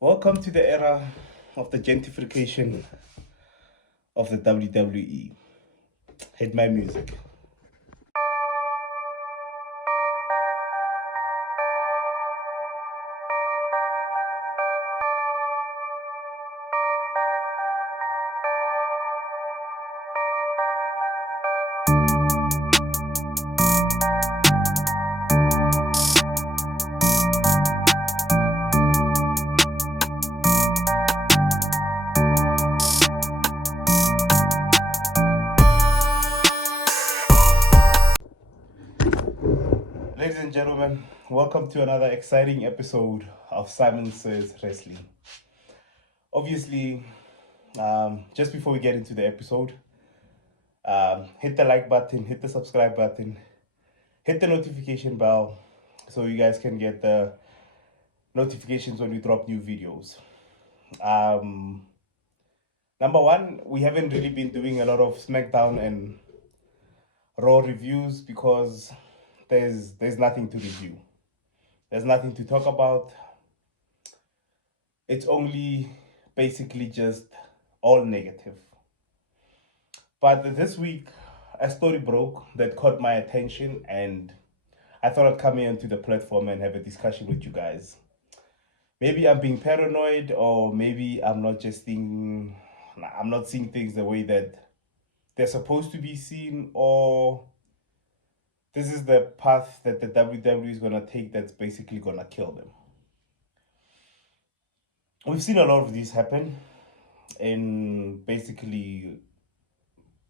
Welcome to the era of the gentrification of the WWE. Hit my music. Ladies and gentlemen, welcome to another exciting episode of Simon Says Wrestling. Obviously, just before we get into the episode, hit the like button, hit the subscribe button, hit the notification bell so you guys can get the notifications when we drop new videos. Number one, we haven't really been doing a lot of SmackDown and Raw reviews because there's nothing to review. There's nothing to talk about. It's only basically just all negative. But this week, a story broke that caught my attention, and I thought I'd come here onto the platform and have a discussion with you guys. Maybe I'm being paranoid, or maybe I'm not seeing things the way that they're supposed to be seen, or this is the path that the WWE is going to take that's basically going to kill them. We've seen a lot of these happen in basically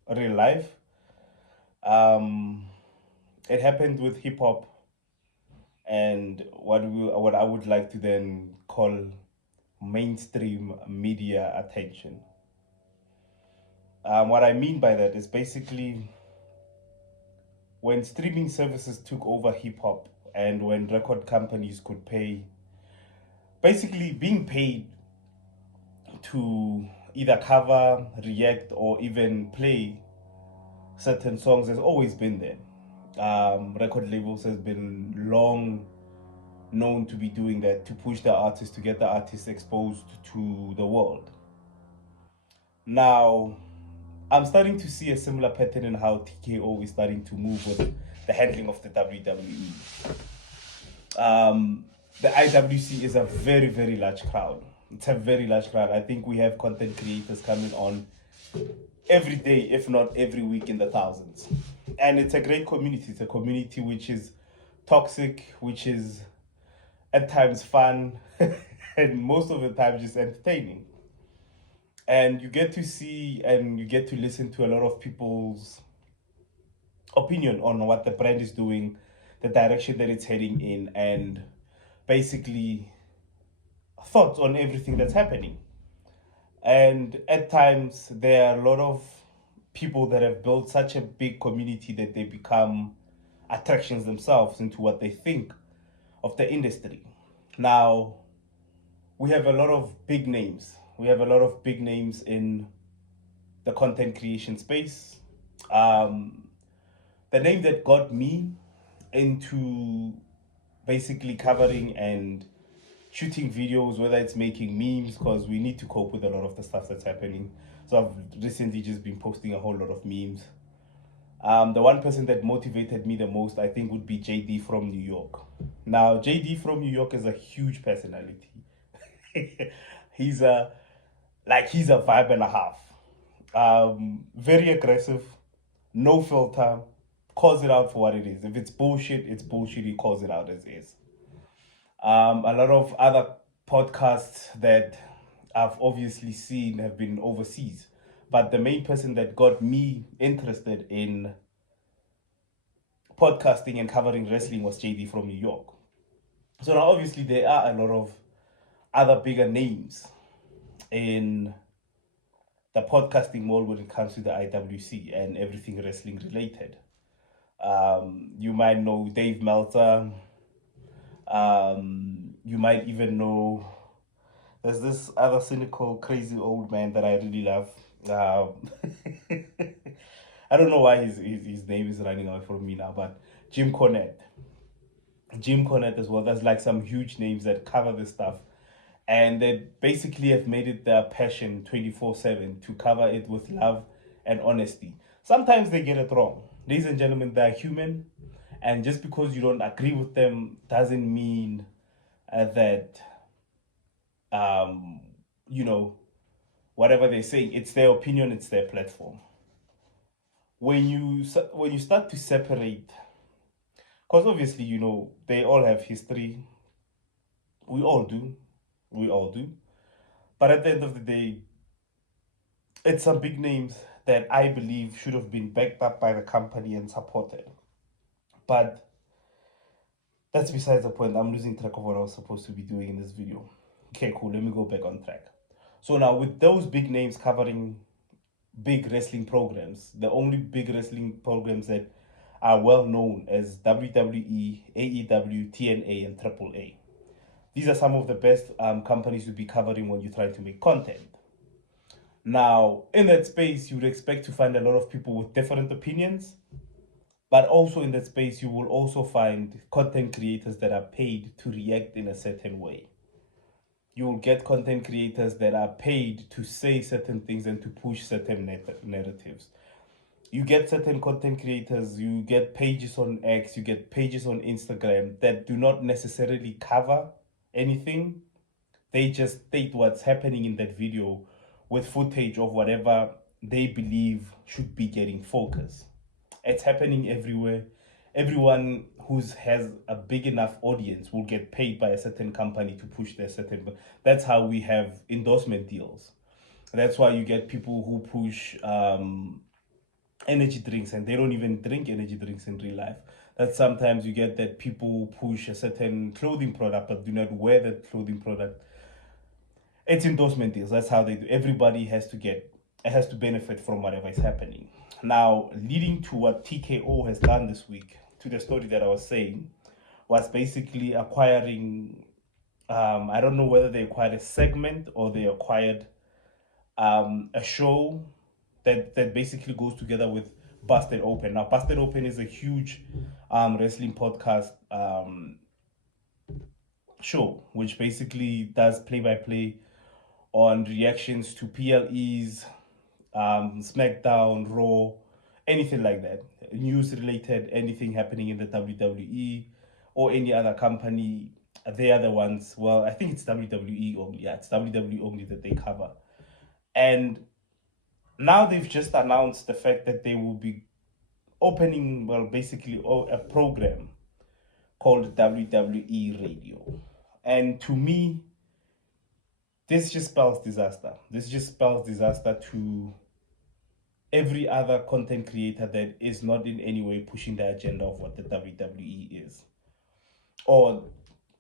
real life. It happened with hip hop and what I would like to then call mainstream media attention. What I mean by that is basically when streaming services took over hip hop and when record companies could pay, basically being paid to either cover, react, or even play certain songs has always been there. Record labels has been long known to be doing that to push the artist, to get the artist exposed to the world. Now, I'm starting to see a similar pattern in how TKO is starting to move with the handling of the WWE. The IWC is a very, very large crowd. It's a very large crowd. I think we have content creators coming on every day, if not every week, in the thousands. And it's a great community. It's a community which is toxic, which is at times fun, and most of the time just entertaining. And you get to see and you get to listen to a lot of people's opinion on what the brand is doing, the direction that it's heading in, and basically thoughts on everything that's happening. And at times, there are a lot of people that have built such a big community that they become attractions themselves into what they think of the industry. Now, we have a lot of big names. We have a lot of big names in the content creation space. The name that got me into basically covering and shooting videos, whether it's making memes, because we need to cope with a lot of the stuff that's happening. So I've recently just been posting a whole lot of memes. The one person that motivated me the most, I think, would be JD from New York. Now, JD from New York is a huge personality. He's a vibe and a half. Very aggressive, no filter, calls it out for what it is. If it's bullshit, it's bullshit. He calls it out as is. A lot of other podcasts that I've obviously seen have been overseas, but the main person that got me interested in podcasting and covering wrestling was JD from New York. So now obviously there are a lot of other bigger names in the podcasting world when it comes to the IWC and everything wrestling related. You might know Dave Meltzer. You might even know there's this other cynical, crazy old man that I really love. I don't know why his name is running away from me now, but Jim Cornette. Jim Cornette as well. There's like some huge names that cover this stuff. And they basically have made it their passion 24/7 to cover it with love and honesty. Sometimes they get it wrong. Ladies and gentlemen, they're human, and just because you don't agree with them doesn't mean that um, you know, whatever they say, it's their opinion, it's their platform. When you start to separate, because obviously they all have history. We all do, we all do. But at the end of the day, it's some big names that I believe should have been backed up by the company and supported. But that's besides the point. I'm losing track of what I was supposed to be doing in this video. Okay, cool. Let me go back on track. So now with those big names covering big wrestling programs, the only big wrestling programs that are well known as WWE, AEW, TNA, and AAA. These are some of the best companies to be covering when you try to make content. Now, in that space, you would expect to find a lot of people with different opinions, but also in that space, you will also find content creators that are paid to react in a certain way. You will get content creators that are paid to say certain things and to push certain narratives. You get certain content creators, you get pages on X, you get pages on Instagram that do not necessarily cover anything. They just state what's happening in that video with footage of whatever they believe should be getting focus. It's happening everywhere. Everyone who has a big enough audience will get paid by a certain company to push their certain. That's how we have endorsement deals. That's why you get people who push energy drinks and they don't even drink energy drinks in real life. That sometimes you get that people push a certain clothing product but do not wear that clothing product. It's endorsement deals. That's how they do. Everybody has to benefit from whatever is happening. Now, leading to what TKO has done this week, to the story that I was saying, was basically acquiring. I don't know whether they acquired a segment or they acquired a show that basically goes together with Busted Open. Now, Busted Open is a huge wrestling podcast show, which basically does play-by-play on reactions to PLEs, SmackDown, Raw, anything like that. News related, anything happening in the WWE or any other company. They are the ones, well, I think it's WWE only. Yeah, it's WWE only that they cover. And now they've just announced the fact that they will be opening, well, basically a program called WWE Radio. And to me, this just spells disaster. This just spells disaster to every other content creator that is not in any way pushing the agenda of what the WWE is or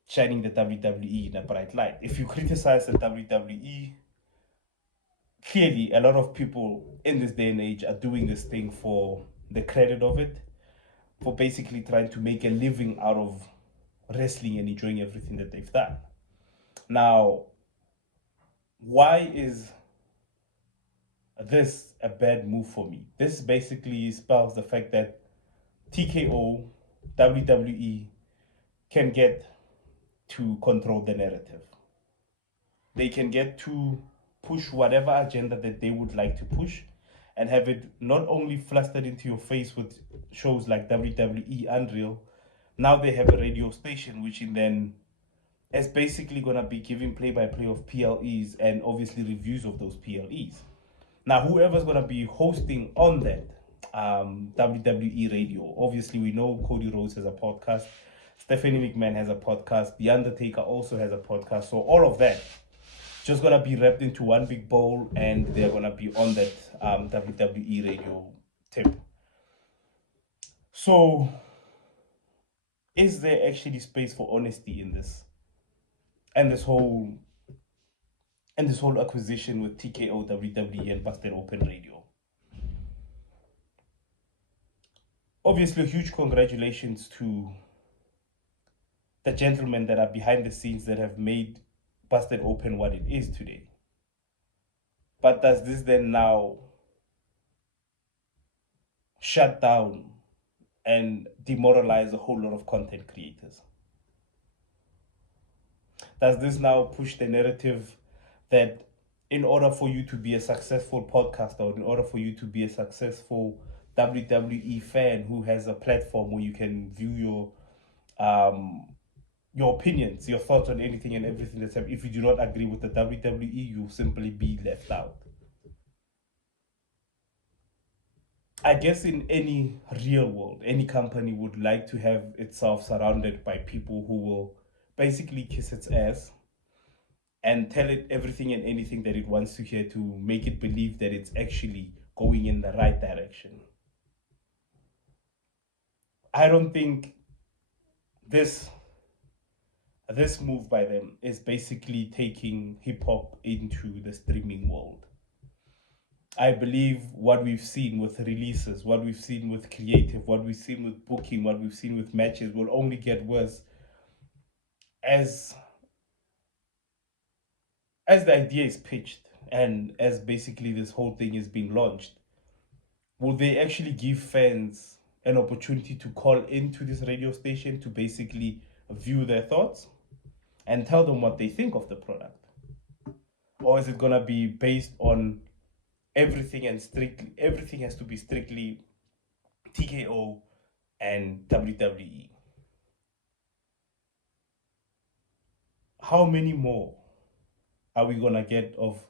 shining the WWE in a bright light. If you criticize the WWE, clearly a lot of people in this day and age are doing this thing for the credit of it, for basically trying to make a living out of wrestling and enjoying everything that they've done. Now, why is this a bad move for me? This basically spells the fact that TKO, WWE can get to control the narrative. They can get to push whatever agenda that they would like to push and have it not only flustered into your face with shows like WWE Unreal. Now they have a radio station which in then is basically going to be giving play-by-play of PLEs and obviously reviews of those PLEs. Now, whoever's going to be hosting on that WWE Radio, obviously we know Cody Rhodes has a podcast, Stephanie McMahon has a podcast, The Undertaker also has a podcast. So all of that just going to be wrapped into one big bowl and they're going to be on that WWE Radio tip. So is there actually space for honesty in this? And this whole acquisition with TKO, WWE, and Busted Open Radio. Obviously, huge congratulations to the gentlemen that are behind the scenes that have made Busted Open what it is today. But does this then now shut down and demoralize a whole lot of content creators? Does this now push the narrative that in order for you to be a successful podcaster, or in order for you to be a successful WWE fan who has a platform where you can view your opinions, your thoughts on anything and everything that's happening, if you do not agree with the WWE, you simply be left out? I guess in any real world, any company would like to have itself surrounded by people who will basically kiss its ass and tell it everything and anything that it wants to hear to make it believe that it's actually going in the right direction. I don't think this this move by them is basically taking hip hop into the streaming world. I believe what we've seen with releases, what we've seen with creative, what we've seen with booking, what we've seen with matches will only get worse as the idea is pitched and as basically this whole thing is being launched. Will they actually give fans an opportunity to call into this radio station to basically view their thoughts and tell them what they think of the product? Or is it gonna be based on everything has to be strictly TKO and WWE? How many more are we gonna get of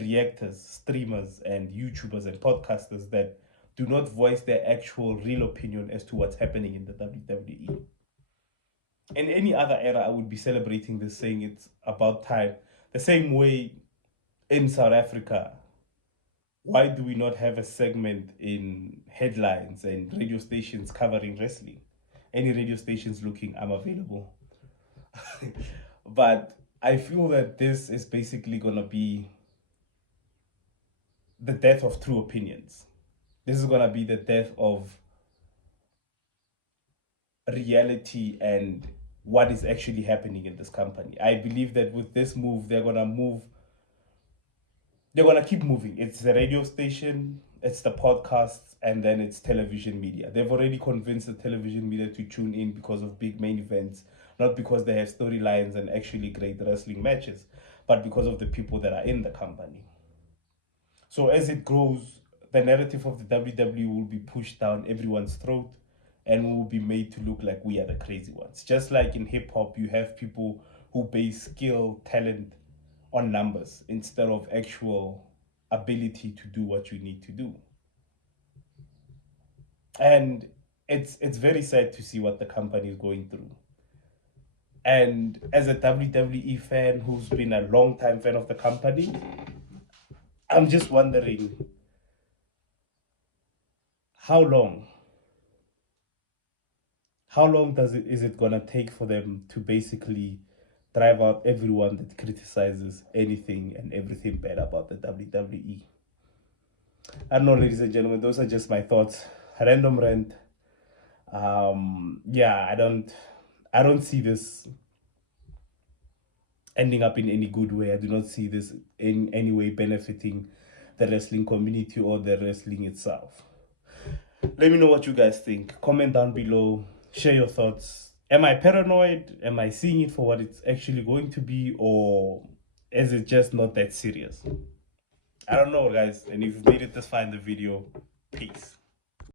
reactors, streamers, and YouTubers and podcasters that do not voice their actual real opinion as to what's happening in the WWE? In any other era, I would be celebrating this, saying it's about time. The same way in South Africa, why do we not have a segment in headlines and radio stations covering wrestling? Any radio stations looking, I'm available. But I feel that this is basically going to be the death of true opinions. This is going to be the death of reality and what is actually happening in this company. I believe that with this move, they're going to keep moving. It's the radio station, it's the podcasts, and then it's television media. They've already convinced the television media to tune in because of big main events, not because they have storylines and actually great wrestling matches, but because of the people that are in the company. So as it grows, the narrative of the WWE will be pushed down everyone's throat and we will be made to look like we are the crazy ones. Just like in hip hop, you have people who base skill, talent on numbers instead of actual ability to do what you need to do. And it's very sad to see what the company is going through. And as a WWE fan who's been a long time fan of the company, I'm just wondering how long is it gonna take for them to basically drive out everyone that criticizes anything and everything bad about the WWE? I don't know, ladies and gentlemen, those are just my thoughts. Random rant. Yeah, I don't see this ending up in any good way. I do not see this in any way benefiting the wrestling community or the wrestling itself. Let me know what you guys think. Comment down below. Share your thoughts. Am I paranoid? Am I seeing it for what it's actually going to be? Or is it just not that serious? I don't know, guys. And if you've made it this far in the video, peace.